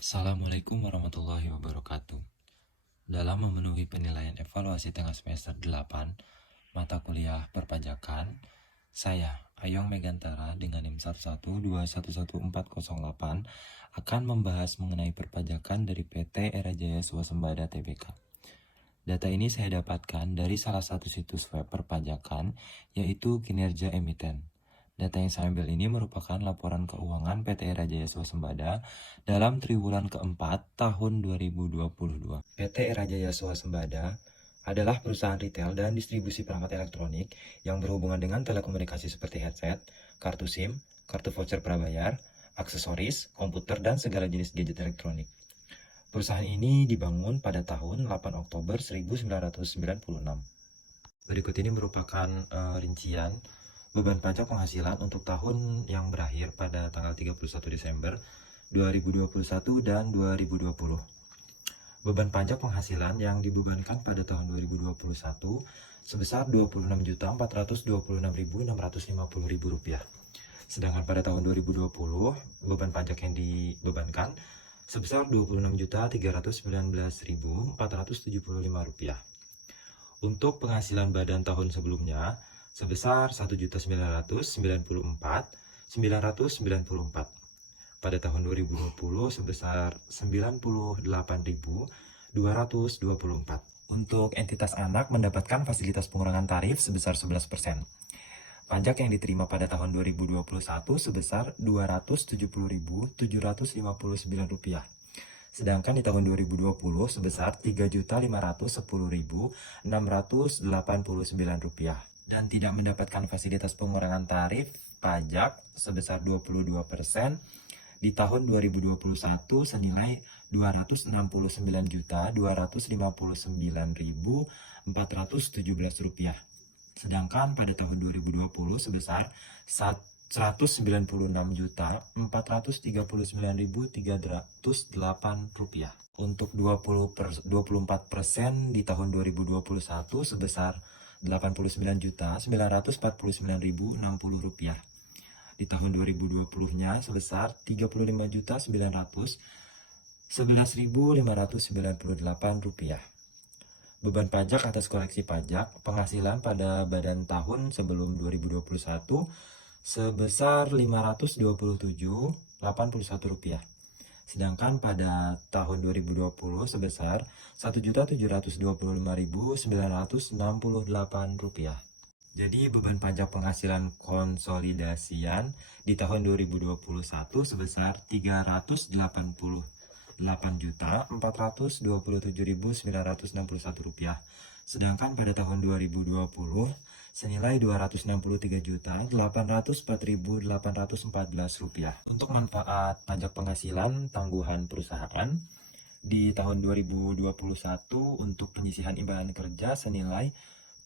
Assalamualaikum warahmatullahi wabarakatuh. Dalam memenuhi penilaian evaluasi tengah semester 8 mata kuliah perpajakan, saya, Ayong Megantara dengan NIM 112111408 akan membahas mengenai perpajakan dari PT Era Jaya Swasembada Tbk. Data ini saya dapatkan dari salah satu situs web perpajakan, yaitu Kinerja Emiten. Data yang saya ambil ini merupakan laporan keuangan PT Era Jaya Swasembada dalam triwulan keempat tahun 2022. PT Era Jaya Swasembada adalah perusahaan retail dan distribusi perangkat elektronik yang berhubungan dengan telekomunikasi seperti headset, kartu SIM, kartu voucher prabayar, aksesoris, komputer, dan segala jenis gadget elektronik. Perusahaan ini dibangun pada tahun 8 Oktober 1996. Berikut ini merupakan rincian beban pajak penghasilan untuk tahun yang berakhir pada tanggal 31 Desember 2021 dan 2020. Beban pajak penghasilan yang dibebankan pada tahun 2021 sebesar Rp26.426.650. Sedangkan pada tahun 2020, beban pajak yang dibebankan sebesar Rp26.319.475. Untuk penghasilan badan tahun sebelumnya sebesar Rp1.994.994. Pada tahun 2020 sebesar Rp98.224. Untuk entitas anak mendapatkan fasilitas pengurangan tarif sebesar 11%. Pajak yang diterima pada tahun 2021 sebesar Rp270.759. Sedangkan di tahun 2020 sebesar Rp3.510.689 dan tidak mendapatkan fasilitas pengurangan tarif pajak sebesar 22% di tahun 2021 senilai Rp269.259.417. Sedangkan pada tahun 2020 sebesar Rp199.439.308. Untuk 24% di tahun 2021 sebesar Rp89.949.060. Di tahun 2020-nya sebesar Rp35.911.598. Beban pajak atas koleksi pajak penghasilan pada badan tahun sebelum 2021 sebesar Rp527.081. Sedangkan pada tahun 2020 sebesar Rp1.725.968. Jadi beban pajak penghasilan konsolidasian di tahun 2021 sebesar Rp388.427.961. Sedangkan pada tahun 2020 senilai Rp263.804.814. Untuk manfaat pajak penghasilan tangguhan perusahaan di tahun 2021 untuk penyisihan imbalan kerja senilai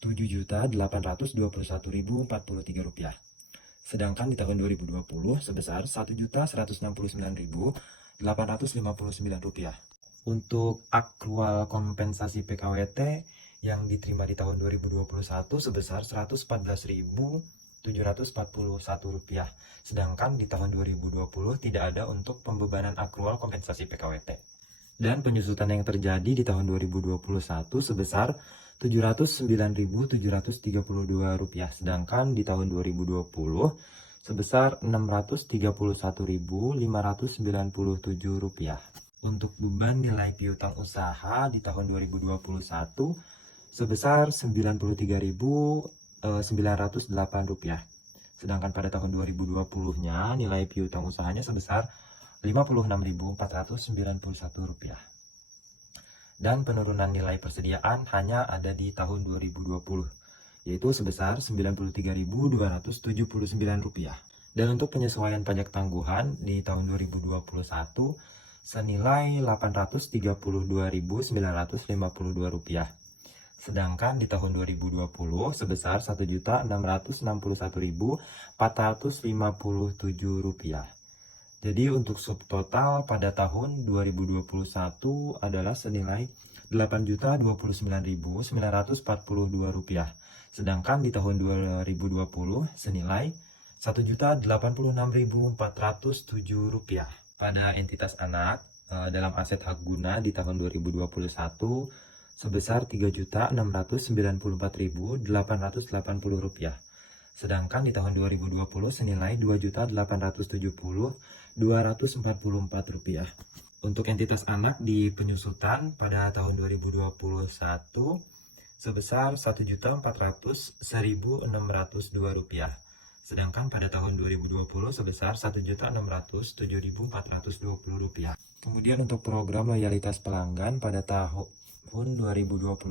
Rp7.821.043. Sedangkan di tahun 2020 sebesar Rp1.199.859. Untuk akrual kompensasi PKWT yang diterima di tahun 2021 sebesar Rp114.741. Sedangkan di tahun 2020 tidak ada untuk pembebanan akrual kompensasi PKWT. Dan penyusutan yang terjadi di tahun 2021 sebesar Rp709.732. Sedangkan di tahun 2020 sebesar Rp631.597. Untuk beban nilai piutang usaha di tahun 2021 sebesar Rp93.908. Sedangkan pada tahun 2020-nya nilai piutang usahanya sebesar Rp56.491. Dan penurunan nilai persediaan hanya ada di tahun 2020, yaitu sebesar Rp93.279. Dan untuk penyesuaian pajak tangguhan di tahun 2021 senilai Rp832.952. Sedangkan di tahun 2020 sebesar Rp1.601.457. Jadi untuk subtotal pada tahun 2021 adalah senilai Rp8.029.942. Sedangkan di tahun 2020 senilai Rp1.086.407. Pada entitas anak, dalam aset hak guna di tahun 2021 sebesar Rp3.694.880. Sedangkan di tahun 2020 senilai Rp2.870.244. Untuk entitas anak di penyusutan pada tahun 2021 sebesar Rp1.400.602. Sedangkan pada tahun 2020 sebesar Rp1.607.420. Kemudian untuk program loyalitas pelanggan pada tahun 2021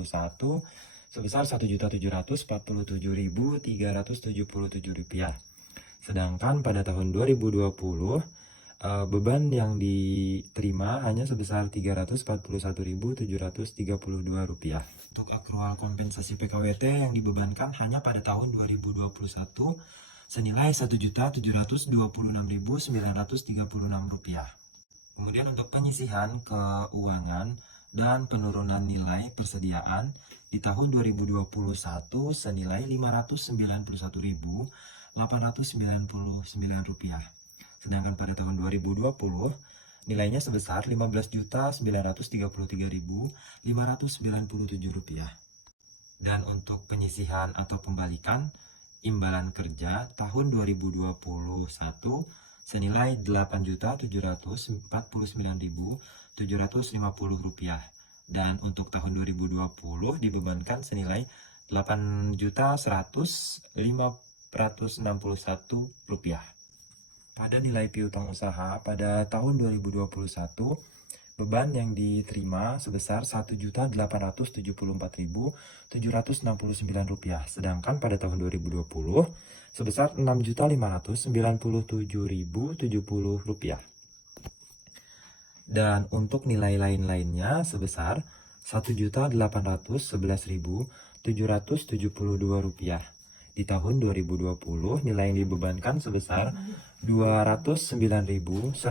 sebesar Rp1.747.377. Sedangkan pada tahun 2020 beban yang diterima hanya sebesar Rp341.732. Untuk akrual kompensasi PKWT yang dibebankan hanya pada tahun 2021 senilai Rp1.726.936. Kemudian untuk penyisihan keuangan dan penurunan nilai persediaan di tahun 2021 senilai Rp591.899. Sedangkan pada tahun 2020 nilainya sebesar Rp15.933.597. Dan untuk penyisihan atau pembalikan imbalan kerja tahun 2021 senilai Rp8.749.750. Dan untuk tahun 2020 dibebankan senilai Rp8.100.561. Pada nilai piutang usaha pada tahun 2021, beban yang diterima sebesar Rp1.874.769. Sedangkan pada tahun 2020 sebesar Rp6.597.070. Dan untuk nilai lain-lainnya sebesar Rp1.811.772. Di tahun 2020 nilai yang dibebankan sebesar Rp209.116.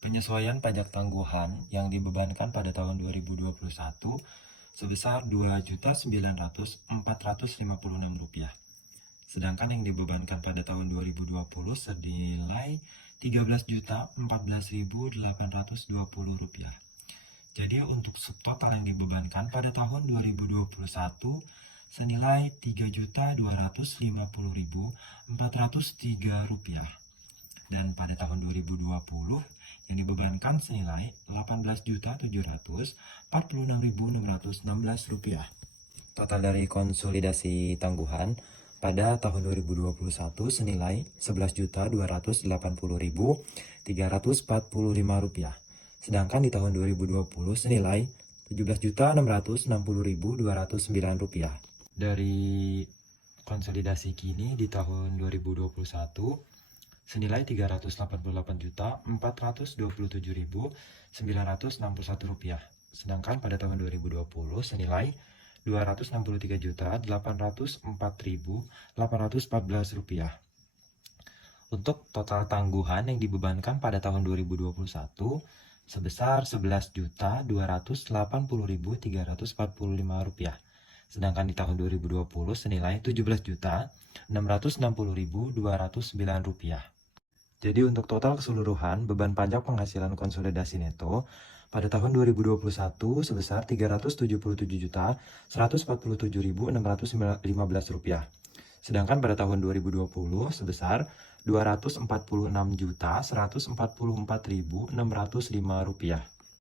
Penyesuaian pajak tangguhan yang dibebankan pada tahun 2021 sebesar Rp2.900.456. Sedangkan yang dibebankan pada tahun 2020 senilai Rp13.014.820. Jadi untuk subtotal yang dibebankan pada tahun 2021 senilai Rp3.250.403. Dan pada tahun 2020 yang dibebankan senilai Rp18.746.616. Total dari konsolidasi tangguhan pada tahun 2021 senilai Rp11.080.345. Sedangkan di tahun 2020 senilai Rp17.660.209. Dari konsolidasi kini di tahun 2021 senilai Rp388.427.961. Sedangkan pada tahun 2020 senilai Rp263.804.814. Untuk total tangguhan yang dibebankan pada tahun 2021 sebesar Rp11.080.345. Sedangkan di tahun 2020 senilai Rp17.660.209. Jadi untuk total keseluruhan beban pajak penghasilan konsolidasi neto pada tahun 2021 sebesar Rp377.147.615. Sedangkan pada tahun 2020 sebesar Rp246.144.605.